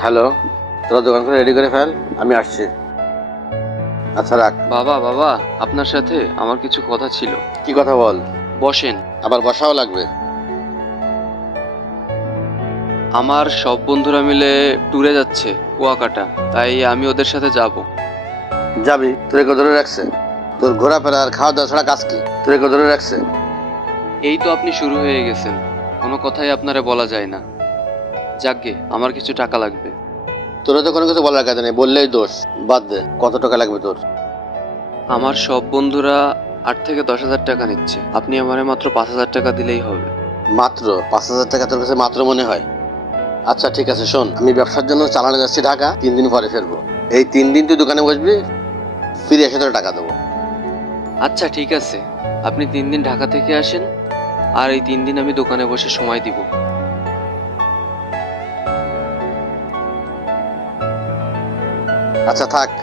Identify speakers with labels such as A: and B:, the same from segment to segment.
A: Hello, তোরা দোকান করে রেডি করে ফেল, আমি আসছি। আচ্ছা রাখ।
B: বাবা বাবা, আপনার সাথে আমার কিছু কথা ছিল।
A: কি কথা বল?
B: বসেন।
A: আবার বসাও লাগবে?
B: আমার সব বন্ধুরা মিলে ট্যুরে যাচ্ছে কুয়াকাটা, তাই আমি ওদের সাথে যাব।
A: যাবি? তোর কেউ ধরে রাখছে? তোর ঘোরাফেরা আর খাওয়া দাওয়া ছাড়া কাজ কি? তোর কেউ ধরে রাখছে?
B: এই তো আপনি শুরু হয়ে গেছেন, কোনো কথাই আপনারে বলা যায় না। যাকগে, আমার কিছু টাকা লাগবে।
A: তোর তো কোনো কিছু বলার কাজ নেই, বললেই দোষ। বাদ দে, কত টাকা লাগবে তোর?
B: আমার সব বন্ধুরা 8 থেকে 10 হাজার টাকা নিচ্ছে, আপনি আমারে মাত্র 5 হাজার টাকা দিলেই হবে।
A: মাত্র 5,000 টাকা তোর কাছে মাত্র মনে হয়? আচ্ছা ঠিক আছে, শোন, আমি ব্যবসার জন্য চালানে যাচ্ছি ঢাকা, 3 দিন পরে ফিরবো। এই 3 দিন তুই দোকানে বসবি, ফিরে এসে তোর টাকা দেবো।
B: আচ্ছা ঠিক আছে, আপনি 3 দিন ঢাকা থেকে আসেন, আর এই 3 দিন আমি দোকানে বসে সময় দিব।
A: আচ্ছা থাক।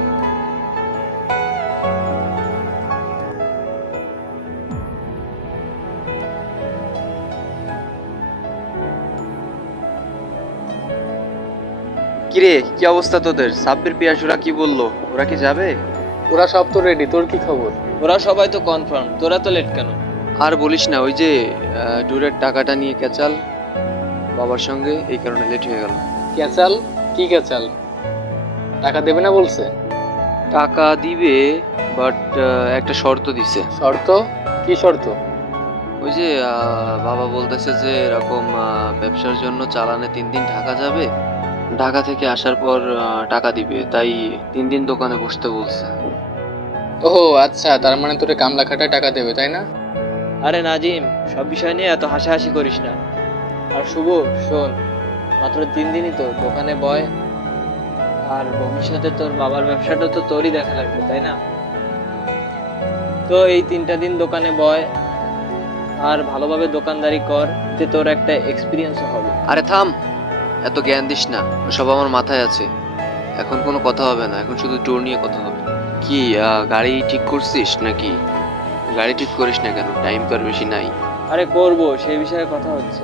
B: কিরে, কি অবস্থা তোদের? সাব্বির পিয়াসুরা কি বললো? ওরা কি যাবে?
C: ওরা সব তো রেডি, তোর কি খবর?
D: ওরা সবাই তো কনফার্ম, তোরা তো লেট কেন?
B: আর বলিস না, ওই যে ট্যুরের টাকাটা নিয়ে ক্যাচাল বাবার সঙ্গে, এই কারণে লেট হয়ে গেল।
C: ক্যাচাল? কি ক্যাচাল? টাকা দেবে না বলছে?
B: টাকা দিবে, বাট একটা শর্ত দিছে।
C: শর্ত? কি শর্ত?
B: ওই যে বাবা বলতেছে যে এরকম ব্যবসার জন্য চালানে 3 দিন ঢাকা যাবে, ঢাকা থেকে আসার পর টাকা দিবে, তাই 3 দিন দোকানে বসতে বলছে।
C: ওহো আচ্ছা, তার মানে তোরে কামলা খাটায় টাকা দেবে, তাই না?
D: আরে নাজিম, সব বিষয় নিয়ে এত হাসাহাসি করিস না। আর শুভ, শোন, মাত্র 3 দিনই তো দোকানে বয়, আর ভবিষ্যতে তোর বাবার ব্যবসাটা তো তোরই দেখা লাগবে, তাই না? তো এই 3টা দিন দোকানে বয় আর ভালোভাবে দোকানদারি কর, এতে তোর একটা এক্সপিরিয়েন্সও হবে।
B: আরে থাম, এত জ্ঞান দিস না, সব আমার মাথায় আছে। এখন কোনো কথা হবে না, এখন শুধু ট্যুর নিয়ে কথা হবে। কি গাড়ি ঠিক করছিস নাকি? গাড়ি ঠিক করিস না কেন? টাইম তো আর বেশি নাই।
D: আরে করবো, সেই বিষয়ে কথা হচ্ছে।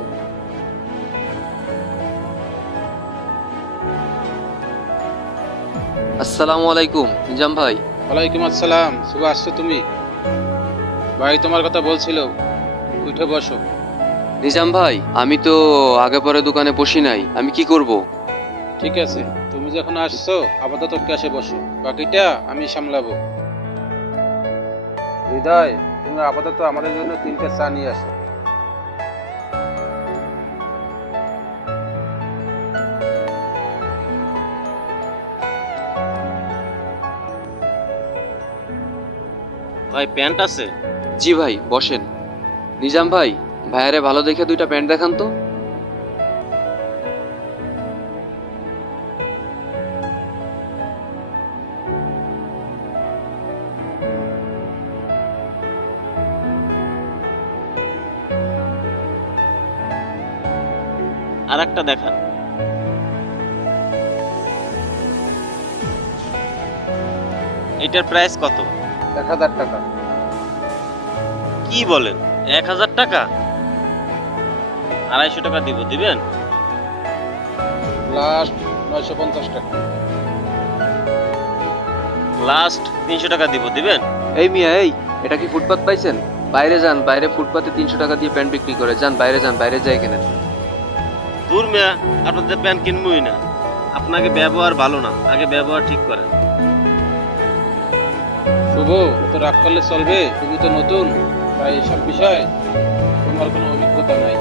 B: আসসালামু আলাইকুম নিজাম ভাই।
E: ওয়ালাইকুম আসসালাম। শুভ আসছো তুমি? ভাই তোমার কথা বলছিল, উঠে বসো।
B: নিজাম ভাই, আমি তো আগে পরে দোকানে বসি নাই, আমি কি করব?
E: ঠিক আছে, তুমি যখন আসছো আপাতত ক্যাশে বসো, বাকিটা আমি সামলাবো। হৃদয়, তুমি আপাতত আমাদের জন্য 3টে চা নিয়ে আসো।
F: ভাই প্যান্ট আছে?
B: জি ভাই, বসেন। নিজাম ভাই, ভাইয়ারে ভালো দেখে 2টা প্যান্ট দেখান তো।
F: আর একটা দেখান। এটার প্রাইস কত?
E: 1,000 টাকা।
F: কি বলেন, 1,000 টাকা? 250 টাকা দিব, দিবেন?
E: লাস্ট 950 টাকা।
F: লাস্ট 300 টাকা দিব, দিবেন?
B: এই মিয়া, এই এটা কি ফুটপাত পাইছেন? বাইরে যান, বাইরে ফুটপাতে 300 টাকা দিয়ে প্যান্ট বিক্রি করে। যান বাইরে, যান বাইরে, যাই কেনেন।
F: দূর মেয়া, আপনাদের প্যান্ট কিনবই না। আপনাকে ব্যবহার ভালো না, আগে ব্যবহার ঠিক করেন।
E: শুভ, অত রাগ করলে চলবে? তুমি তো নতুন, তাই এসব বিষয়ে তোমার কোনো অভিজ্ঞতা নাই।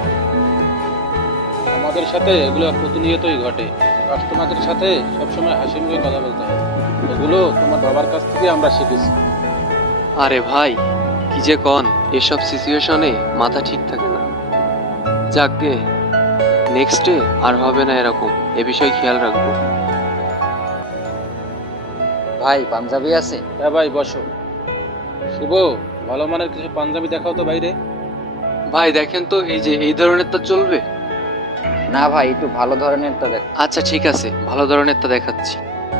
E: আমাদের সাথে এগুলো প্রতিনিয়তই ঘটে। কাস্টমারদের সাথে সবসময় হাসি মুখে কথা বলতে হয়, এগুলো তোমার বাবার কাছ থেকে আমরা শিখেছি।
B: আরে ভাই, কি যে কন, এসব সিচুয়েশনে মাথা ঠিক থাকে না। যাকগে, নেক্সটে আর হবে না এরকম, এ বিষয়ে খেয়াল রাখবো।
D: ভাই পাঞ্জাবি আছে?
E: হ্যাঁ ভাই, বসো। শুভ, ভালো মানের কিছু পাঞ্জাবি দেখাও তো বাইরে।
B: ভাই দেখেন তো, এই যে এই ধরনেরটা চলবে?
D: না ভাই, একটু ভালো ধরনেরটা দেখ।
B: আচ্ছা ঠিক আছে, ভালো ধরনেরটা দেখাচ্ছি।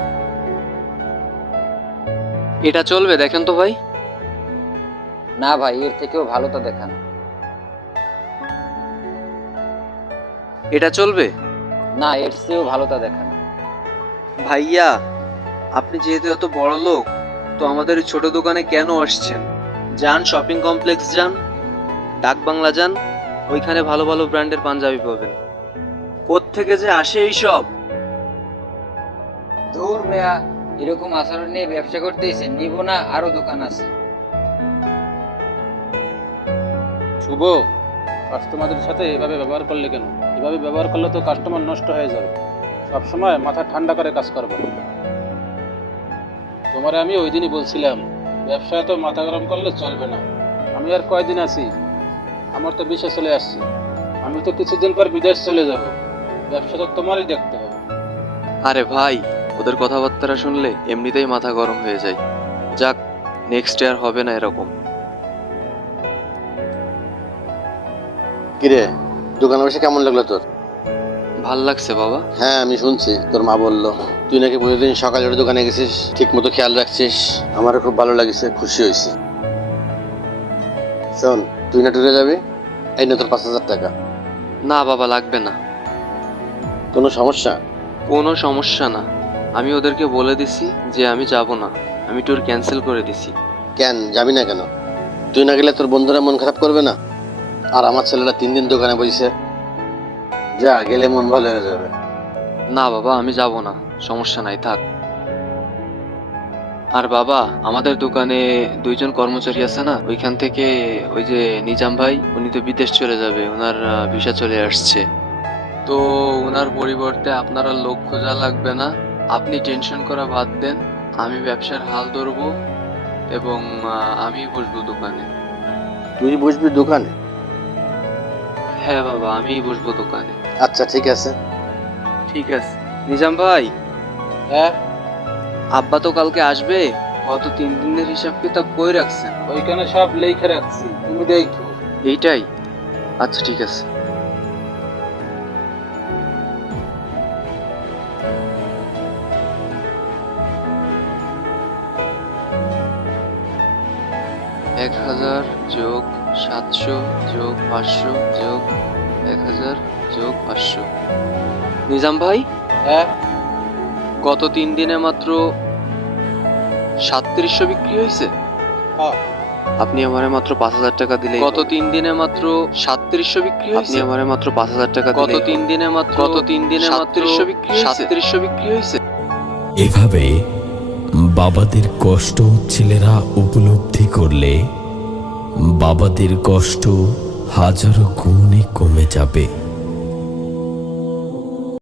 B: এটা চলবে, দেখেন তো ভাই।
D: না ভাই, এর থেকেও ভালোটা দেখান।
B: এটা চলবে?
D: না, এর চেয়েও ভালোটা দেখান।
B: ভাইয়া, আপনি যেহেতু এত বড় লোক, তো আমাদের এই ছোট দোকানে কেন আসছেন? যান শপিং কমপ্লেক্স যান, ডাক বাংলা যান, ওইখানে ভালো ভালো ব্র্যান্ডের পাঞ্জাবি পাবেন। কোত্থেকে যে আসে এইসব?
D: দূর মেয়া, এরকম আচরণ নিয়ে ব্যবসা করতেছেন, নিব না, আরো দোকান আছে।
E: শুভ, কাস্টমারদের সাথে এভাবে ব্যবহার করলে কেন? এভাবে ব্যবহার করলে তো কাস্টমার নষ্ট হয়ে যাবে। সবসময় মাথা ঠান্ডা করে কাজ করবে। তোমারে আমি ওই দিনই বলছিলাম, ব্যবসায় তো মাথা গরম করলে চলবে না। আমি আর কয়দিন আছি, আমার তো বিদেশে চলে আসছে। আমি তো কিছুদিন পর বিদেশ চলে যাব। ব্যবসা তো তোমারই দেখতে হবে।
B: আরে ভাই, ওদের কথাবার্তা শুনলে এমনিতেই মাথা গরম হয়ে যায়। যাক, নেক্সট ইয়ার হবে না এরকম।
A: কিরে, দোকানে বসে কেমন লাগলো তোর?
B: ভাল লাগছে বাবা।
A: হ্যাঁ, আমি শুনছি, তোর মা বললো তুই নাকি প্রতিদিন সকালে উঠে দোকানে গেছিস, ঠিক মতো খেয়াল রাখছিস। আমারও খুব ভালো লাগছে, খুশি হয়েছি। শোন, তুই না টুরে যাবি, এই না তোর 5,000 টাকা।
B: না বাবা, লাগবে না।
A: কোনো সমস্যা?
B: কোনো সমস্যা না, আমি ওদেরকে বলে দিছি যে আমি যাব না, আমি ট্যুর ক্যান্সেল করে দিছি।
A: কেন যাবি না কেন? তুই না গেলে তোর বন্ধুরা মন খারাপ করবে না? আর আমার ছেলেরা 3 দিন দোকানে বসেছে, যা গেলে মন ভালো হয়ে যাবে।
B: না বাবা, আমি যাব না, সমস্যা নাই, থাক। আর বাবা, আমাদের দোকানে 2 জন কর্মচারী আছে না, ওইখান থেকে ওই যে নিজাম ভাই, উনি তো বিদেশ চলে যাবে, ওনার ভিসা চলে আসছে। তো ওনার পরিবর্তে আপনারা লোক খোঁজা লাগবে না, আপনি টেনশন করা বাদ দেন, আমি ব্যবসার হাল ধরবো এবং আমি বসবো দোকানে।
A: তুই বসবি দোকানে?
B: হ্যাঁ বাবা, আমি বসবো দোকানে।
A: আচ্ছা ঠিক আছে।
B: ঠিক আছে। নিজাম ভাই,
E: হ্যাঁ,
B: আব্বা তো কালকে আসবে, গত 3 দিনের হিসাব কিতাব কই রাখছেন?
E: ওইখানে সব লেখা রাখছি, তুমি দেখো।
B: এইটাই? আচ্ছা ঠিক আছে। এক 1000 যোগ 700 যোগ 500 যোগ 1000 যোগ 500। নিজাম ভাই,
E: হ্যাঁ,
B: গত 3 দিনে মাত্র 3700 বিক্রি হয়েছে।
E: হ্যাঁ।
B: আপনি আমারে মাত্র 5000 টাকা দিলে গত 3 দিনে মাত্র 3700 বিক্রি হয়েছে। আপনি আমারে মাত্র 5000 টাকা দিলে গত 3 দিনে মাত্র 3700 বিক্রি হয়েছে। 3700 বিক্রি হয়েছে।
G: এভাবে বাবাদের কষ্ট ছেলেরা উপলব্ধি করলে বাবাদের কষ্ট হাজারো গুণে কমে যাবে।